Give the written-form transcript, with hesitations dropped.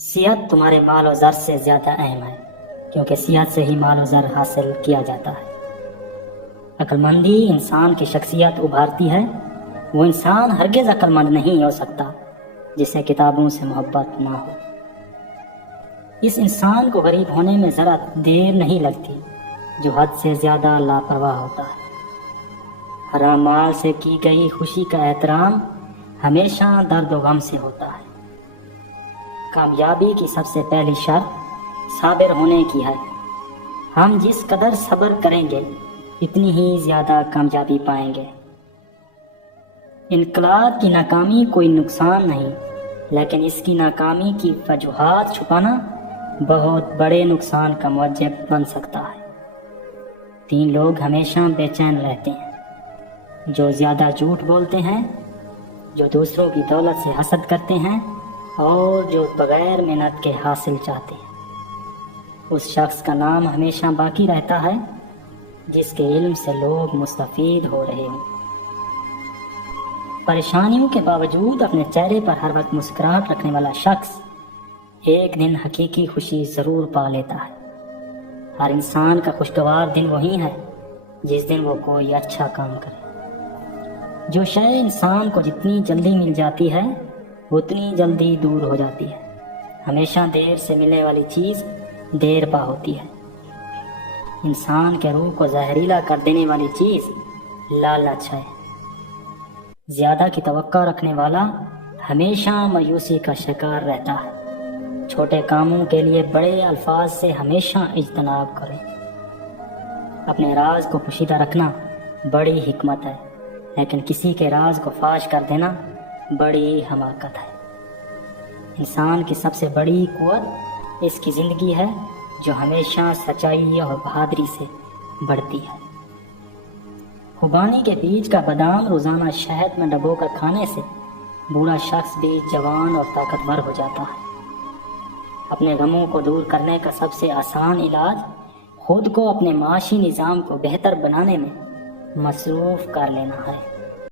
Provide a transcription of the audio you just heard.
صحت تمہارے مال و زر سے زیادہ اہم ہے، کیونکہ صحت سے ہی مال و زر حاصل کیا جاتا ہے۔ عقل مندی انسان کی شخصیت ابھارتی ہے۔ وہ انسان ہرگز عقل مند نہیں ہو سکتا جسے کتابوں سے محبت نہ ہو۔ اس انسان کو غریب ہونے میں ذرا دیر نہیں لگتی جو حد سے زیادہ لاپرواہ ہوتا ہے۔ حرام مال سے کی گئی خوشی کا احترام ہمیشہ درد و غم سے ہوتا ہے۔ کامیابی کی سب سے پہلی شرط صابر ہونے کی ہے۔ ہم جس قدر صبر کریں گے اتنی ہی زیادہ کامیابی پائیں گے۔ انقلاب کی ناکامی کوئی نقصان نہیں، لیکن اس کی ناکامی کی وجوہات چھپانا بہت بڑے نقصان کا موجب بن سکتا ہے۔ 3 لوگ ہمیشہ بے چین رہتے ہیں: جو زیادہ جھوٹ بولتے ہیں، جو دوسروں کی دولت سے حسد کرتے ہیں، اور جو بغیر محنت کے حاصل چاہتے ہیں۔ اس شخص کا نام ہمیشہ باقی رہتا ہے جس کے علم سے لوگ مستفید ہو رہے ہوں۔ پریشانیوں کے باوجود اپنے چہرے پر ہر وقت مسکراہٹ رکھنے والا شخص ایک دن حقیقی خوشی ضرور پا لیتا ہے۔ ہر انسان کا خوشگوار دن وہی ہے جس دن وہ کوئی اچھا کام کرے۔ جو شے انسان کو جتنی جلدی مل جاتی ہے اتنی جلدی دور ہو جاتی ہے۔ ہمیشہ دیر سے ملنے والی چیز دیر پا ہوتی ہے۔ انسان کے روح کو زہریلا کر دینے والی چیز لالچ ہے۔ زیادہ کی توقع رکھنے والا ہمیشہ مایوسی کا شکار رہتا ہے۔ چھوٹے کاموں کے لیے بڑے الفاظ سے ہمیشہ اجتناب کریں۔ اپنے راز کو پوشیدہ رکھنا بڑی حکمت ہے، لیکن کسی کے راز کو فاش کر دینا بڑی حماقت ہے۔ انسان کی سب سے بڑی قوت اس کی زندگی ہے جو ہمیشہ سچائی اور بہادری سے بڑھتی ہے۔ خوبانی کے بیج کا بادام روزانہ شہد میں ڈبو کر کھانے سے بوڑھا شخص بھی جوان اور طاقتور ہو جاتا ہے۔ اپنے غموں کو دور کرنے کا سب سے آسان علاج خود کو اپنے معاشی نظام کو بہتر بنانے میں مصروف کر لینا ہے۔